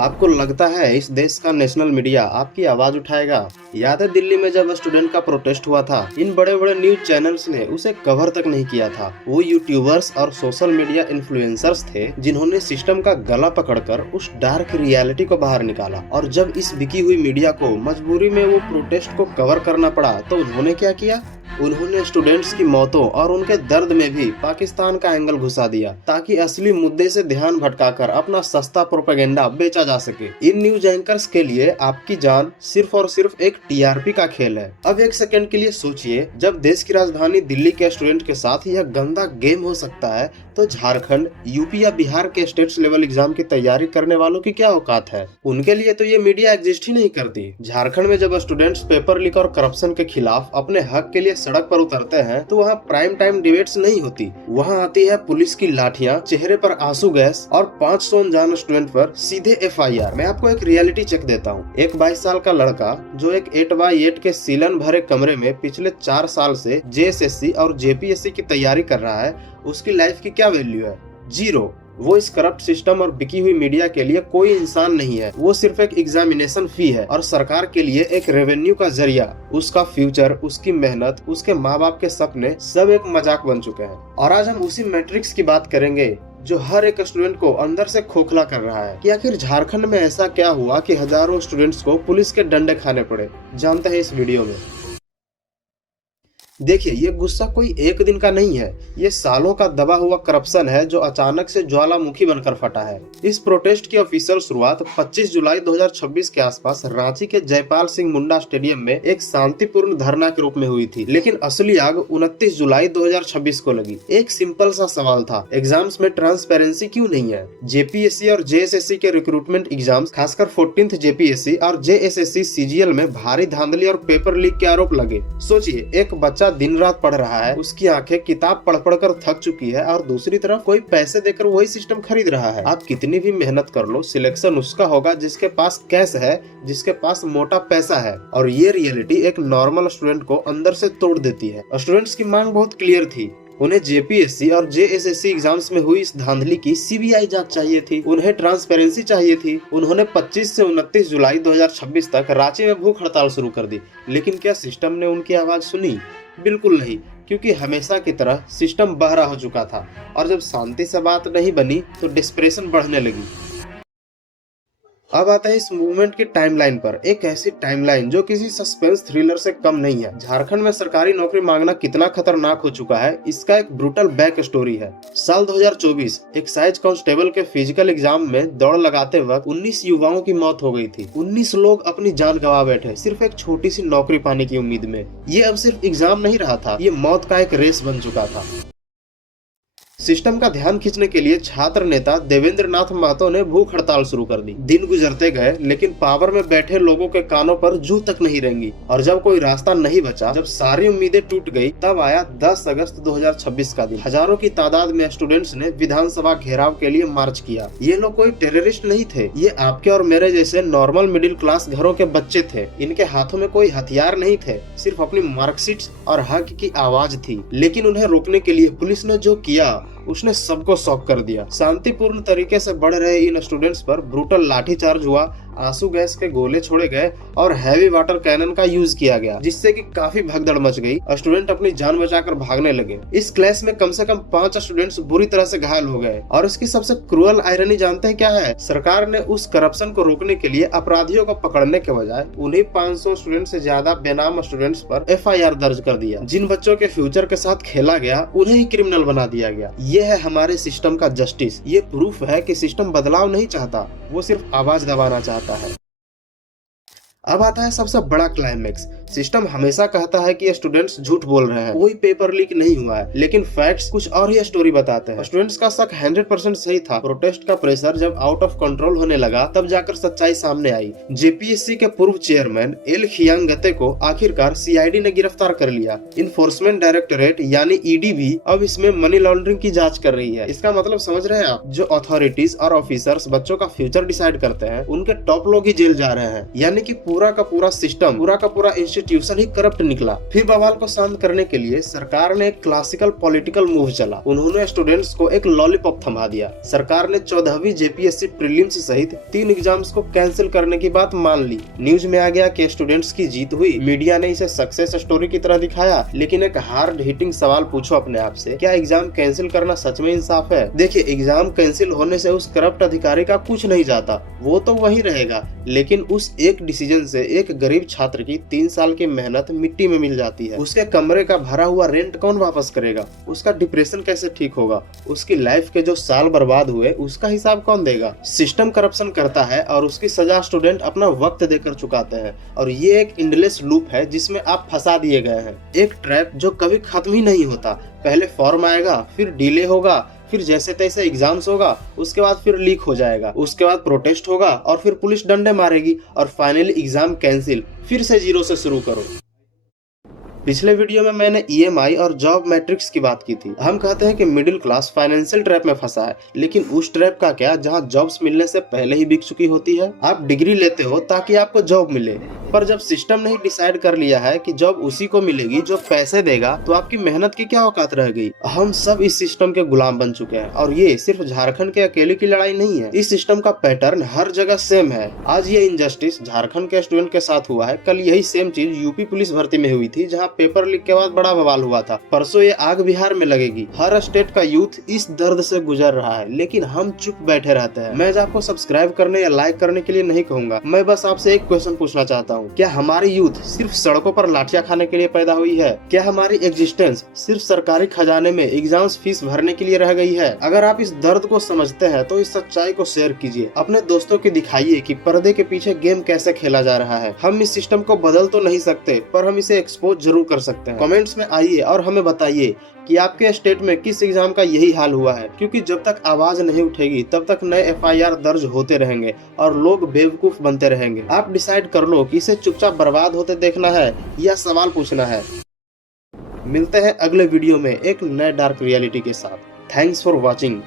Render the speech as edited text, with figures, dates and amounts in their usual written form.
आपको लगता है इस देश का नेशनल मीडिया आपकी आवाज उठाएगा? याद है दिल्ली में जब स्टूडेंट का प्रोटेस्ट हुआ था, इन बड़े बड़े न्यूज चैनल्स ने उसे कवर तक नहीं किया था। वो यूट्यूबर्स और सोशल मीडिया इन्फ्लुएंसर्स थे जिन्होंने सिस्टम का गला पकड़कर उस डार्क रियलिटी को बाहर निकाला। और जब इस बिकी हुई मीडिया को मजबूरी में वो प्रोटेस्ट को कवर करना पड़ा तो उन्होंने क्या किया? उन्होंने स्टूडेंट्स की मौतों और उनके दर्द में भी पाकिस्तान का एंगल घुसा दिया ताकि असली मुद्दे से ध्यान भटकाकर अपना सस्ता प्रोपेगेंडा बेचा जा सके। इन न्यूज एंकर्स के लिए आपकी जान सिर्फ और सिर्फ एक टीआरपी का खेल है। अब एक सेकंड के लिए सोचिए, जब देश की राजधानी दिल्ली के स्टूडेंट के साथ यह गंदा गेम हो सकता है तो झारखंड, यूपी या बिहार के स्टेट्स लेवल एग्जाम की तैयारी करने वालों की क्या औकात है? उनके लिए तो ये मीडिया एग्जिस्ट ही नहीं करती। झारखंड में जब स्टूडेंट्स पेपर लीक और करप्शन के खिलाफ अपने हक के लिए सड़क पर उतरते हैं तो वहाँ प्राइम टाइम डिबेट्स नहीं होती। वहाँ आती है पुलिस की लाठियाँ, चेहरे पर आंसू गैस और 500 अनजान स्टूडेंट पर सीधे एफआईआर। मैं आपको एक रियलिटी चेक देता हूँ। एक 22 साल का लड़का जो एक 8x8 के सीलन भरे कमरे में पिछले 4 साल से जेएसएससी और जेपीएससी की तैयारी कर रहा है, उसकी लाइफ की क्या वैल्यू है? 0। वो इस करप्ट सिस्टम और बिकी हुई मीडिया के लिए कोई इंसान नहीं है। वो सिर्फ एक एग्जामिनेशन फी है और सरकार के लिए एक रेवेन्यू का जरिया। उसका फ्यूचर, उसकी मेहनत, उसके माँ बाप के सपने सब एक मजाक बन चुके हैं। और आज हम उसी मैट्रिक्स की बात करेंगे जो हर एक स्टूडेंट को अंदर से खोखला कर रहा है कि आखिर झारखंड में ऐसा क्या हुआ कि हजारों स्टूडेंट्स को पुलिस के डंडे खाने पड़े। जानते हैं इस वीडियो में। देखिए, ये गुस्सा कोई एक दिन का नहीं है, ये सालों का दबा हुआ करप्शन है जो अचानक से ज्वालामुखी बनकर फटा है। इस प्रोटेस्ट की ऑफिशियल शुरुआत 25 जुलाई 2026 के आसपास रांची के जयपाल सिंह मुंडा स्टेडियम में एक शांतिपूर्ण धरना के रूप में हुई थी, लेकिन असली आग 29 जुलाई 2026 को लगी। एक सिंपल सा सवाल था, एग्जाम्स में ट्रांसपेरेंसी क्यों नहीं है? जेपीएससी और जेएसएससी के रिक्रूटमेंट एग्जाम्स, खासकर 14th जेपीएससी और जेएसएससी सीजीएल में भारी धांधली और पेपर लीक के आरोप लगे। सोचिए, एक बच्चा दिन रात पढ़ रहा है, उसकी आंखें किताब पढ़ पढ़ कर थक चुकी है और दूसरी तरफ कोई पैसे देकर वही सिस्टम खरीद रहा है। आप कितनी भी मेहनत कर लो, सिलेक्शन उसका होगा जिसके पास कैश है, जिसके पास मोटा पैसा है। और ये रियलिटी एक नॉर्मल स्टूडेंट को अंदर से तोड़ देती है। स्टूडेंट्स की मांग बहुत क्लियर थी। उन्हें जेपीएससी और जेएसएससी एग्जाम्स में हुई इस धांधली की सीबीआई जांच चाहिए थी। उन्हें ट्रांसपेरेंसी चाहिए थी। उन्होंने 25 से 29 जुलाई 2026 तक रांची में भूख हड़ताल शुरू कर दी। लेकिन क्या सिस्टम ने उनकी आवाज सुनी? बिल्कुल नहीं, क्योंकि हमेशा की तरह सिस्टम बहरा हो चुका था। और जब शांति से बात नहीं बनी तो डिस्प्रेशन बढ़ने लगी। अब आता है इस मूवमेंट की टाइमलाइन पर, एक ऐसी टाइमलाइन जो किसी सस्पेंस थ्रिलर से कम नहीं है। झारखंड में सरकारी नौकरी मांगना कितना खतरनाक हो चुका है, इसका एक ब्रूटल बैक स्टोरी है। साल 2024 एक्साइज कांस्टेबल के फिजिकल एग्जाम में दौड़ लगाते वक्त 19 युवाओं की मौत हो गई थी। 19 लोग अपनी जान गंवा बैठे सिर्फ एक छोटी सी नौकरी पाने की उम्मीद में। ये अब सिर्फ एग्जाम नहीं रहा था, ये मौत का एक रेस बन चुका था। सिस्टम का ध्यान खींचने के लिए छात्र नेता देवेंद्र नाथ महतो ने भूख हड़ताल शुरू कर दी। दिन गुजरते गए, लेकिन पावर में बैठे लोगों के कानों पर जू तक नहीं रेंगी। और जब कोई रास्ता नहीं बचा, जब सारी उम्मीदें टूट गई, तब आया 10 अगस्त 2026 का दिन। हजारों की तादाद में स्टूडेंट्स ने विधानसभा घेराव के लिए मार्च किया। ये लोग कोई टेररिस्ट नहीं थे, ये आपके और मेरे जैसे नॉर्मल मिडिल क्लास घरों के बच्चे थे। इनके हाथों में कोई हथियार नहीं थे, सिर्फ अपनी मार्कशीट और हक की आवाज थी। लेकिन उन्हें रोकने के लिए पुलिस ने जो किया उसने सबको शॉक कर दिया। शांतिपूर्ण तरीके से बढ़ रहे इन स्टूडेंट्स पर ब्रूटल लाठीचार्ज हुआ, आंसू गैस के गोले छोड़े गए और हैवी वाटर कैनन का यूज किया गया, जिससे कि काफी भगदड़ मच गई। स्टूडेंट अपनी जान बचाकर भागने लगे। इस क्लैश में कम से कम 5 स्टूडेंट्स बुरी तरह से घायल हो गए। और इसकी सबसे क्रूअल आयरनी जानते हैं क्या है? सरकार ने उस करप्शन को रोकने के लिए अपराधियों को पकड़ने के बजाय उन्हीं 500 स्टूडेंट से ज्यादा बेनाम स्टूडेंट्स पर एफआईआर दर्ज कर दिया। जिन बच्चों के फ्यूचर के साथ खेला गया उन्हें ही क्रिमिनल बना दिया गया। ये है हमारे सिस्टम का जस्टिस। ये प्रूफ है कि सिस्टम बदलाव नहीं चाहता, वो सिर्फ आवाज दबाना चाहता है। अब आता है सबसे बड़ा क्लाइमेक्स। सिस्टम हमेशा कहता है कि स्टूडेंट्स झूठ बोल रहे हैं, कोई पेपर लीक नहीं हुआ है, लेकिन फैक्ट्स कुछ और ही स्टोरी बताते हैं। स्टूडेंट्स का शक 100% सही था। प्रोटेस्ट का प्रेशर जब आउट ऑफ कंट्रोल होने लगा, तब जाकर सच्चाई सामने आई। जेपीएससी के पूर्व चेयरमैन एल खियांगते को आखिरकार सीआईडी ने गिरफ्तार कर लिया। इन्फोर्समेंट डायरेक्टोरेट यानी ईडी भी अब इसमें मनी लॉन्ड्रिंग की जाँच कर रही है। इसका मतलब समझ रहे हैं आप? जो अथॉरिटीज और ऑफिसर्स बच्चों का फ्यूचर डिसाइड करते हैं, उनके टॉप लोग ही जेल जा रहे हैं। यानी कि पूरा का पूरा सिस्टम, पूरा का पूरा इंस्टीट्यूशन ही करप्ट निकला। फिर बवाल को शांत करने के लिए सरकार ने एक क्लासिकल पॉलिटिकल मूव चला। उन्होंने स्टूडेंट्स को एक लॉलीपॉप थमा दिया। सरकार ने 14वीं जेपीएससी प्रीलिम्स सहित 3 एग्जाम्स को कैंसिल करने की बात मान ली। न्यूज में आ गया कि स्टूडेंट्स की जीत हुई। मीडिया ने इसे सक्सेस स्टोरी की तरह दिखाया। लेकिन एक हार्ड हिटिंग सवाल पूछो अपने आप से, क्या एग्जाम कैंसिल करना सच में इंसाफ है? देखिए, एग्जाम कैंसिल होने से उस करप्ट अधिकारी का कुछ नहीं जाता, वो तो वही रहेगा। लेकिन उस एक डिसीजन से एक गरीब छात्र की 3 साल की मेहनत मिट्टी में मिल जाती है। उसके कमरे का भरा हुआ रेंट कौन वापस करेगा? उसका डिप्रेशन कैसे ठीक होगा? उसकी लाइफ के जो साल बर्बाद हुए उसका हिसाब कौन देगा? सिस्टम करप्शन करता है और उसकी सजा स्टूडेंट अपना वक्त देकर चुकाते हैं। और ये एक एंडलेस लूप है जिसमें आप फंसा दिए गए हैं। एक ट्रैप जो कभी खत्म ही नहीं होता। पहले फॉर्म आएगा, फिर डिले होगा, फिर जैसे तैसे एग्जाम्स होगा, उसके बाद फिर लीक हो जाएगा, उसके बाद प्रोटेस्ट होगा और फिर पुलिस डंडे मारेगी और फाइनली एग्जाम कैंसिल। फिर से जीरो से शुरू करो। पिछले वीडियो में मैंने ईएमआई और जॉब मैट्रिक्स की बात की थी। हम कहते हैं कि मिडिल क्लास फाइनेंशियल ट्रैप में फंसा है, लेकिन उस ट्रैप का क्या जहां जॉब्स मिलने से पहले ही बिक चुकी होती है। आप डिग्री लेते हो ताकि आपको जॉब मिले, पर जब सिस्टम ने ही डिसाइड कर लिया है कि जॉब उसी को मिलेगी जो पैसे देगा, तो आपकी मेहनत की क्या औकात रह गई? हम सब इस सिस्टम के गुलाम बन चुके हैं और ये सिर्फ झारखंड के अकेले की लड़ाई नहीं है। इस सिस्टम का पैटर्न हर जगह सेम है। आज ये इनजस्टिस झारखंड के स्टूडेंट के साथ हुआ है, कल यही सेम चीज यूपी पुलिस भर्ती में हुई थी, जहाँ पेपर लीक के बाद बड़ा बवाल हुआ था। परसों ये आग बिहार में लगेगी। हर स्टेट का यूथ इस दर्द से गुजर रहा है, लेकिन हम चुप बैठे रहते हैं। मैं आपको सब्सक्राइब करने या लाइक करने के लिए नहीं कहूंगा। मैं बस आपसे एक क्वेश्चन पूछना चाहता हूँ, क्या हमारी यूथ सिर्फ सड़कों पर लाठियां खाने के लिए पैदा हुई है? क्या हमारी एग्जिस्टेंस सिर्फ सरकारी खजाने में एग्जाम्स फीस भरने के लिए रह गई है? अगर आप इस दर्द को समझते हैं तो इस सच्चाई को शेयर कीजिए, अपने दोस्तों को दिखाइए कि पर्दे के पीछे गेम कैसे खेला जा रहा है। हम इस सिस्टम को बदल तो नहीं सकते, पर हम इसे एक्सपोज जरूर कर सकते हैं। कमेंट्स में आइए और हमें बताइए कि आपके स्टेट में किस एग्जाम का यही हाल हुआ है, क्योंकि जब तक आवाज नहीं उठेगी तब तक नए एफआईआर दर्ज होते रहेंगे और लोग बेवकूफ बनते रहेंगे। आप डिसाइड कर लो कि इसे चुपचाप बर्बाद होते देखना है या सवाल पूछना है। मिलते हैं अगले वीडियो में एक नए डार्क रियलिटी के साथ। Thanks for watching.